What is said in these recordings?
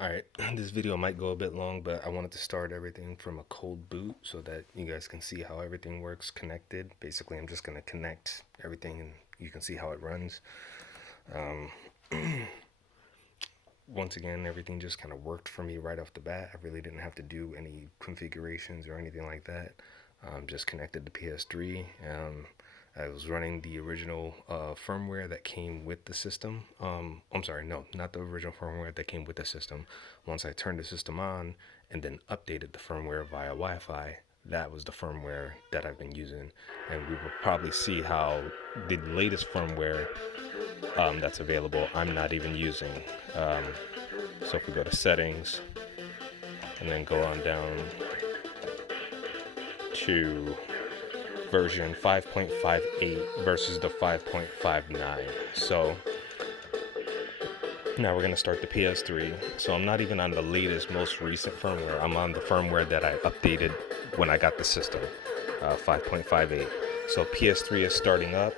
Alright, this video might go a bit long, but I wanted to start everything from a cold boot so that you guys can see how everything works connected. Basically, I'm just going to connect everything and you can see how it runs. Um, Once again, everything just kind of worked for me right off the bat. I really didn't have to do any configurations or anything like that. Just connected the PS3. I was running the original firmware that came with the system. I'm sorry, no, not the original firmware that came with the system. Once I turned the system on and then updated the firmware via Wi-Fi, that was the firmware that I've been using. And we will probably see how the latest firmware that's available I'm not even using. Um, so if we go to settings and then go on down to version 5.58 versus the 5.59. So now we're going to start the PS3. So I'm not even on the latest, most recent firmware. I'm on the firmware that I updated when I got the system, 5.58. So PS3 is starting up.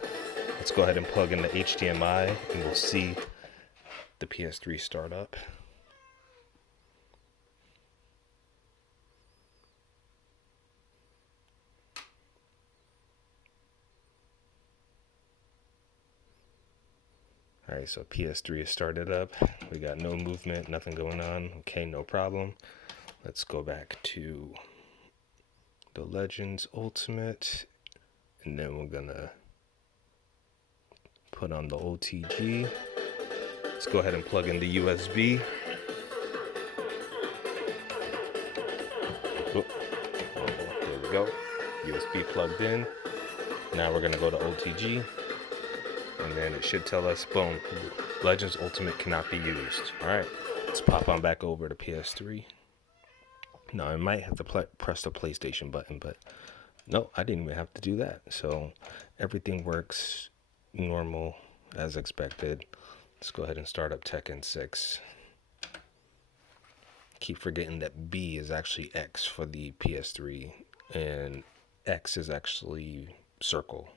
Let's go ahead and plug in the HDMI and we'll see the PS3 start up. Alright, so PS3 is started up. We got no movement, nothing going on. Okay, no problem. Let's go back to the Legends Ultimate. And then we're gonna put on the OTG. Let's go ahead and plug in the USB. Oh, there we go. USB plugged in. Now we're gonna go to OTG. And then it should tell us, boom, Legends Ultimate cannot be used. Alright, let's pop on back over to PS3. Now I might have to press the PlayStation button, but no, I didn't even have to do that. So everything works normal as expected. Let's go ahead and start up Tekken 6. Keep forgetting that B is actually X for the PS3 and X is actually circle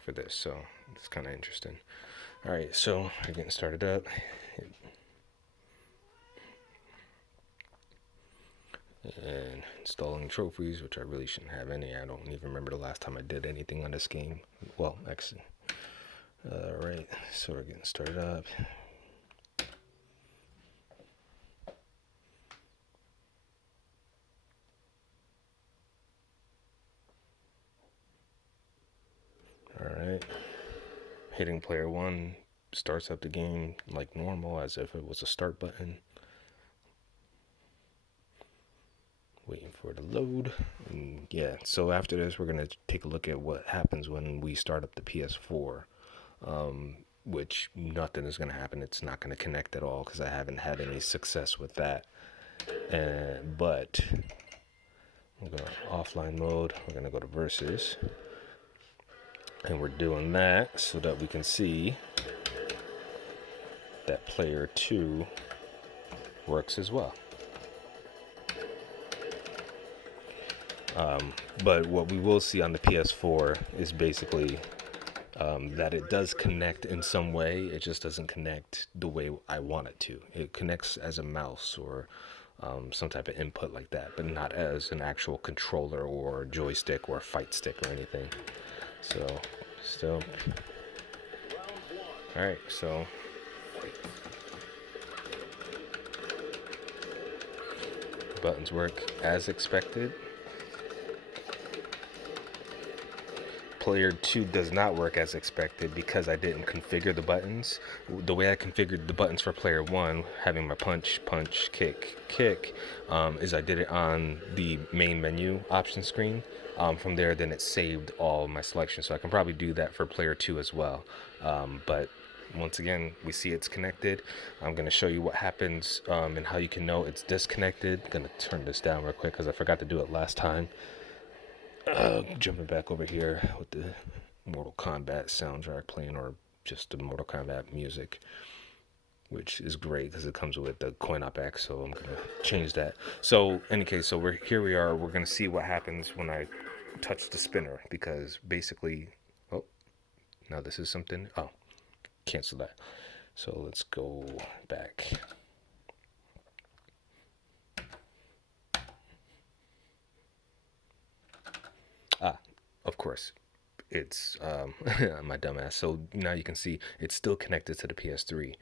for this. So it's kind of interesting. All right, so we're getting started up. And installing trophies, which I really shouldn't have any. I don't even remember the last time I did anything on this game. Well, actually. Alright, so we're getting started up. Alright. Hitting player 1 starts up the game like normal, as if it was a start button. Waiting for it to load. And yeah, so after this, we're going to take a look at what happens when we start up the PS4. Which nothing is going to happen. It's not going to connect at all because I haven't had any success with that. But we're going to offline mode. We're going to go to versus. And we're doing that so that we can see that player 2 works as well. But what we will see on the PS4 is basically that it does connect in some way. It just doesn't connect the way I want it to. It connects as a mouse or some type of input like that, but not as an actual controller or joystick or fight stick or anything. So, still. Alright, so buttons work as expected. Player 2 does not work as expected because I didn't configure the buttons. The way I configured the buttons for player 1, having my punch, kick, is I did it on the main menu option screen. From there, then it saved all my selections. So I can probably do that for player 2 as well. But once again, we see it's connected. I'm going to show you what happens and how you can know it's disconnected. I'm going to turn this down real quick because I forgot to do it last time. Jumping back over here with the Mortal Kombat soundtrack playing, or just the Mortal Kombat music, which is great because it comes with the coin op X, so I'm gonna change that. So in any case, so here we are. We're gonna see what happens when I touch the spinner, because basically, oh, now this is something. Oh, cancel that. So let's go back. Ah, of course, it's my dumbass. So now you can see it's still connected to the PS3.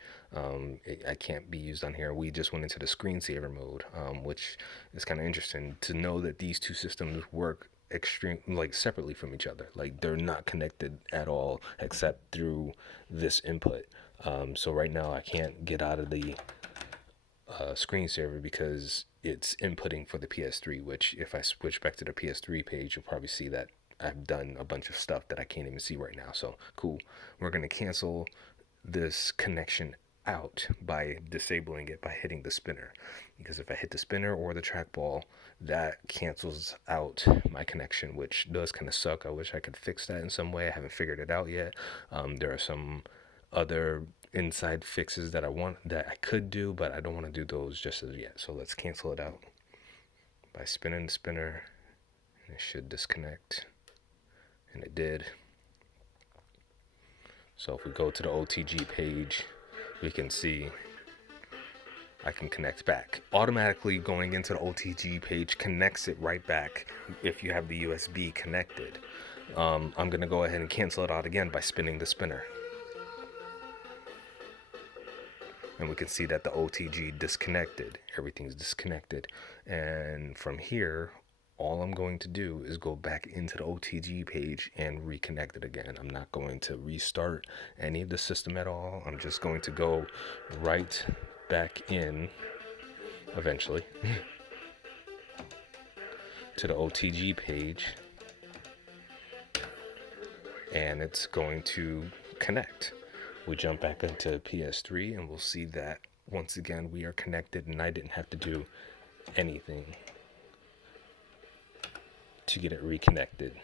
I can't be used on here. We just went into the screensaver mode, which is kind of interesting to know that these two systems work extreme like separately from each other. Like they're not connected at all except through this input. So right now I can't get out of the screensaver because it's inputting for the PS3, which if I switch back to the PS3 page, you'll probably see that I've done a bunch of stuff that I can't even see right now. So cool. We're going to cancel this connection out by disabling it by hitting the spinner, because if I hit the spinner or the trackball, that cancels out my connection, which does kind of suck. I wish I could fix that in some way. I haven't figured it out yet. There are some other inside fixes that I could do, but I don't want to do those just as yet. So let's cancel it out by spinning the spinner, and it should disconnect, and it did. So if we go to the OTG page, we can see I can connect back. Automatically going into the OTG page connects it right back if you have the USB connected. I'm going to go ahead and cancel it out again by spinning the spinner. And we can see that the OTG disconnected. Everything's disconnected. And from here, all I'm going to do is go back into the OTG page and reconnect it again. I'm not going to restart any of the system at all. I'm just going to go right back in eventually to the OTG page, and it's going to connect. We jump back into PS3 and we'll see that once again we are connected, and I didn't have to do anything to get it reconnected.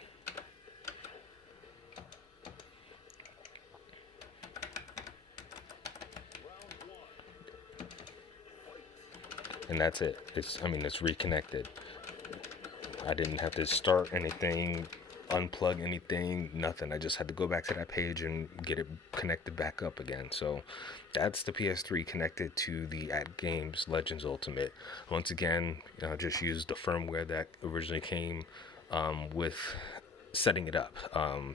And that's it. It's reconnected. I didn't have to start anything, unplug anything, nothing. I just had to go back to that page and get it connected back up again. So that's the PS3 connected to the At Games Legends Ultimate. Once again, just use the firmware that originally came with setting it up.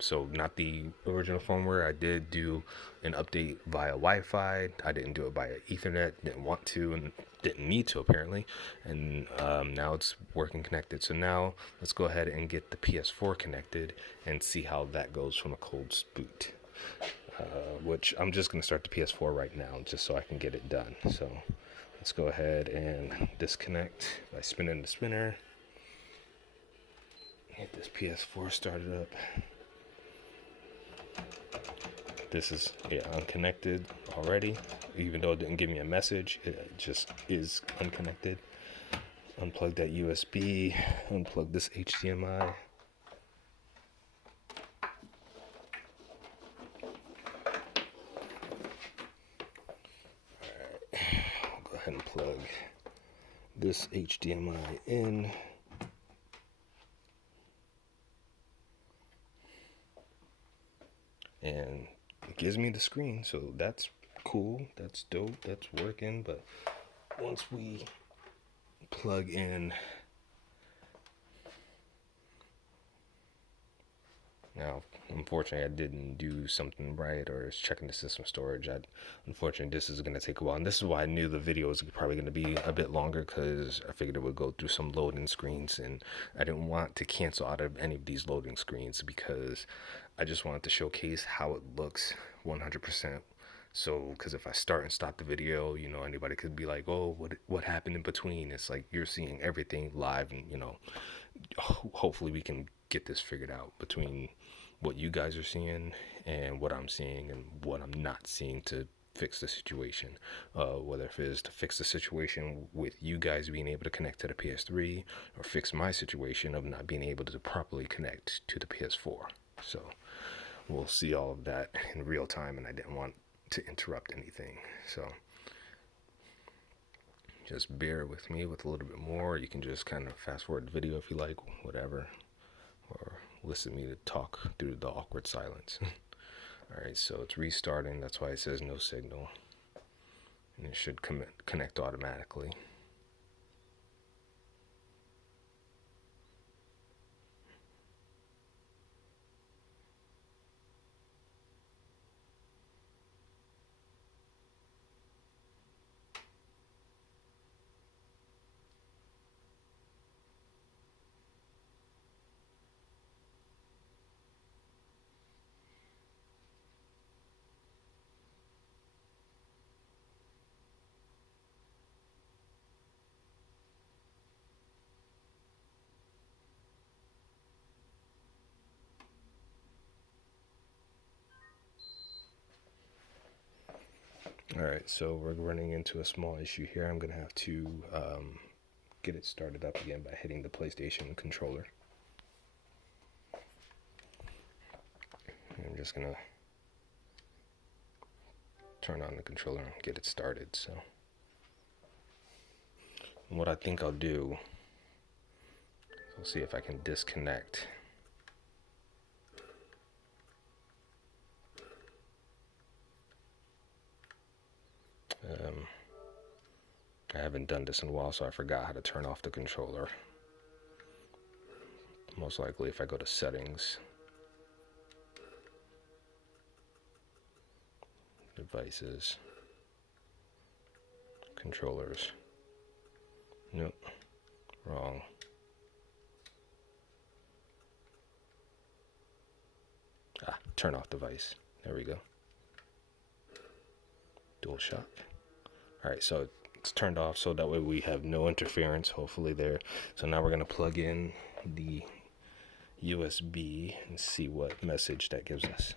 So not the original firmware. I did do an update via Wi-Fi. I didn't do it via Ethernet. Didn't want to and didn't need to apparently. And now it's working connected. So now let's go ahead and get the PS4 connected and see how that goes from a cold boot. Which I'm just going to start the PS4 right now just so I can get it done. So let's go ahead and disconnect by spinning the spinner. Get this PS4 started up. This is unconnected already, even though it didn't give me a message. It just is unconnected. Unplug that USB, unplug this HDMI. Alright, I'll go ahead and plug this HDMI in. And it gives me the screen, so that's cool, that's dope, that's working. But once we plug in, now unfortunately I didn't do something right, or it's checking the system storage. Unfortunately this is going to take a while, and this is why I knew the video was probably going to be a bit longer, because I figured it would go through some loading screens, and I didn't want to cancel out of any of these loading screens because I just wanted to showcase how it looks 100%. So, because if I start and stop the video, anybody could be like, oh, what happened in between? It's like you're seeing everything live, and hopefully we can get this figured out between what you guys are seeing and what I'm seeing and what I'm not seeing, to fix the situation. Whether if it is to fix the situation with you guys being able to connect to the PS3, or fix my situation of not being able to properly connect to the PS4. So we'll see all of that in real time, and I didn't want to interrupt anything. So just bear with me with a little bit more. You can just kind of fast forward the video if you like, whatever, or listen to me to talk through the awkward silence. All right, so it's restarting. That's why it says no signal. and it should connect automatically. All right, so we're running into a small issue here. I'm gonna have to get it started up again by hitting the PlayStation controller. I'm just gonna turn on the controller and get it started. So what I think I'll do, I'll see if I can disconnect. I haven't done this in a while, so I forgot how to turn off the controller. Most likely if I go to settings, devices, controllers. Nope, wrong. Turn off device. There we go. DualShock. Alright, so it's turned off, so that way we have no interference, hopefully there. So now we're going to plug in the USB and see what message that gives us.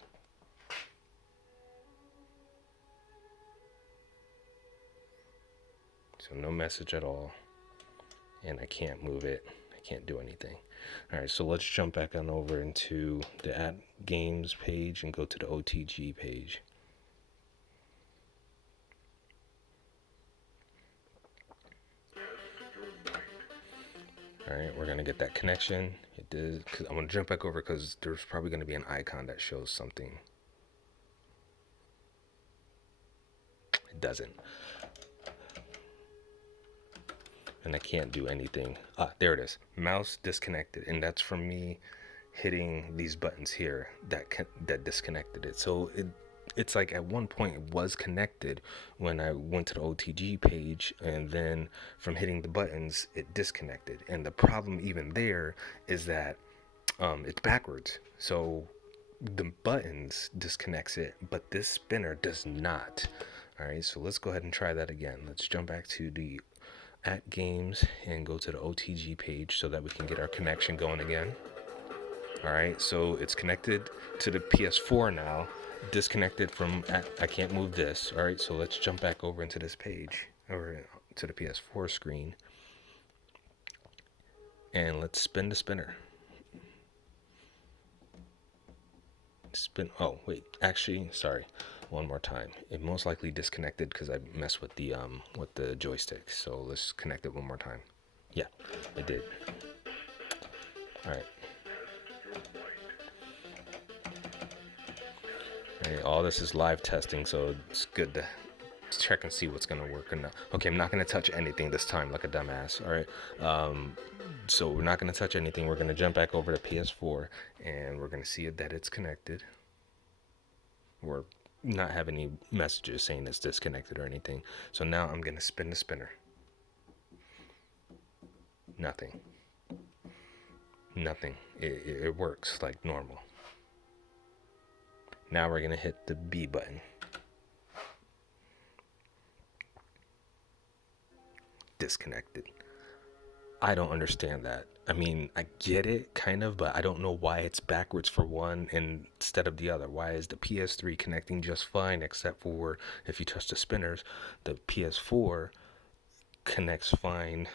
So no message at all, and I can't move it. I can't do anything. Alright, so let's jump back on over into the at games page and go to the OTG page. Alright, we're going to get that connection. It did, cause I'm going to jump back over because there's probably going to be an icon that shows something. It doesn't. And I can't do anything. There it is. Mouse disconnected. And that's from me hitting these buttons here that disconnected it. So it's like at one point it was connected when I went to the OTG page, and then from hitting the buttons it disconnected. And the problem even there is that it's backwards. So the buttons disconnects it, but this spinner does not. All right, so let's go ahead and try that again. Let's jump back to the at games and go to the OTG page so that we can get our connection going again. All right, so it's connected to the PS4 now, disconnected from I can't move this. All right, so let's jump back over into this page, over to the PS4 screen, and let's spin the spinner. Spin. Oh wait, actually, sorry. One more time. It most likely disconnected because I messed with the joystick. So let's connect it one more time. Yeah, it did. All right. Hey, all this is live testing, so it's good to check and see what's gonna work or not. Okay, I'm not gonna touch anything this time like a dumbass. All right. So we're not gonna touch anything. We're gonna jump back over to PS4 and we're gonna see that it's connected. We're not have any messages saying it's disconnected or anything. So now I'm gonna spin the spinner. Nothing. Nothing. It works like normal. Now we're gonna hit the B button. Disconnected. I don't understand that. I mean, I get it kind of, but I don't know why it's backwards for one instead of the other. Why is the PS3 connecting just fine, except for if you touch the spinners, the PS4 connects fine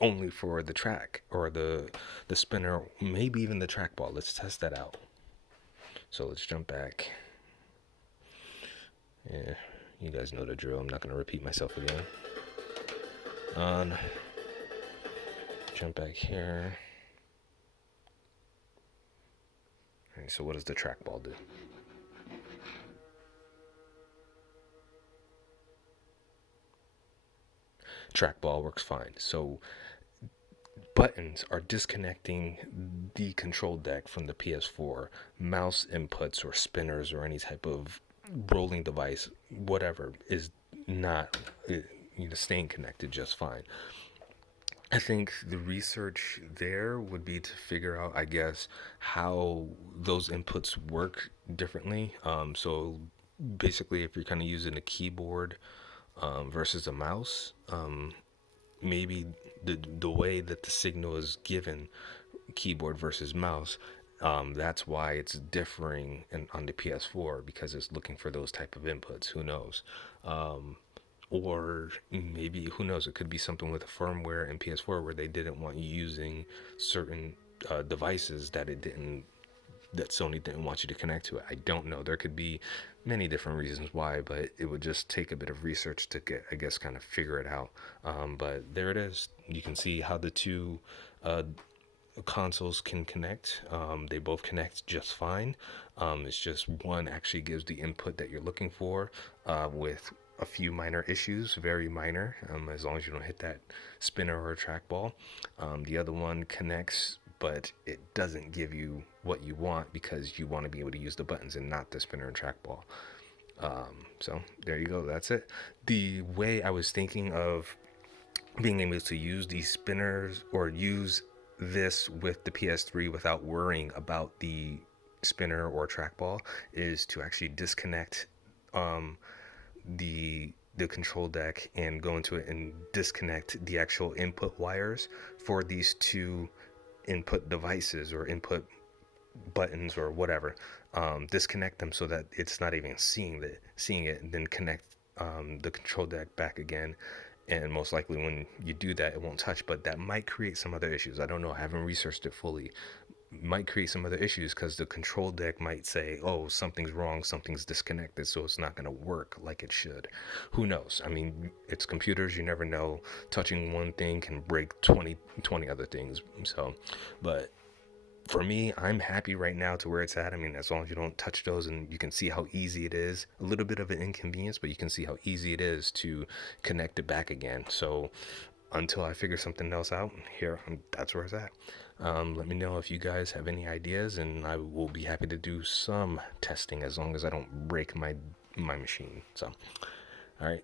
only for the track or the spinner, maybe even the trackball. Let's test that out. So let's jump back. Yeah, you guys know the drill. I'm not going to repeat myself again. On. Jump back here. Alright, so what does the trackball do? Trackball works fine. So buttons are disconnecting the control deck from the PS4. Mouse inputs or spinners or any type of rolling device, whatever, is not staying connected just fine. I think the research there would be to figure out, I guess, how those inputs work differently. So basically, if you're kind of using a keyboard versus a mouse, maybe the way that the signal is given, keyboard versus mouse, that's why it's differing on the PS4 because it's looking for those type of inputs. Who knows? Or maybe, who knows, it could be something with the firmware in PS4 where they didn't want you using certain devices that Sony didn't want you to connect to it. I don't know. There could be many different reasons why, but it would just take a bit of research to get, I guess, kind of figure it out. But there it is. You can see how the two uh, consoles can connect. They both connect just fine. It's just one actually gives the input that you're looking for with a few minor issues, very minor, as long as you don't hit that spinner or trackball. The other one connects, but it doesn't give you what you want because you want to be able to use the buttons and not the spinner and trackball. So there you go. That's it. The way I was thinking of being able to use these spinners or use this with the PS3 without worrying about the spinner or trackball is to actually disconnect um, the control deck and go into it and disconnect the actual input wires for these two input devices or input buttons or whatever. Disconnect them so that it's not even seeing it, and then connect the control deck back again. And most likely when you do that, it won't touch, but that might create some other issues. I don't know. I haven't researched it fully. Might create some other issues because the control deck might say, oh, something's wrong, something's disconnected, so it's not going to work like it should. Who knows? I mean, it's computers. You never know. Touching one thing can break 20 other things. So, but for me, I'm happy right now to where it's at. I mean, as long as you don't touch those and you can see how easy it is, a little bit of an inconvenience, but you can see how easy it is to connect it back again. So until I figure something else out, that's where it's at. Let me know if you guys have any ideas, and I will be happy to do some testing as long as I don't break my machine. So, all right.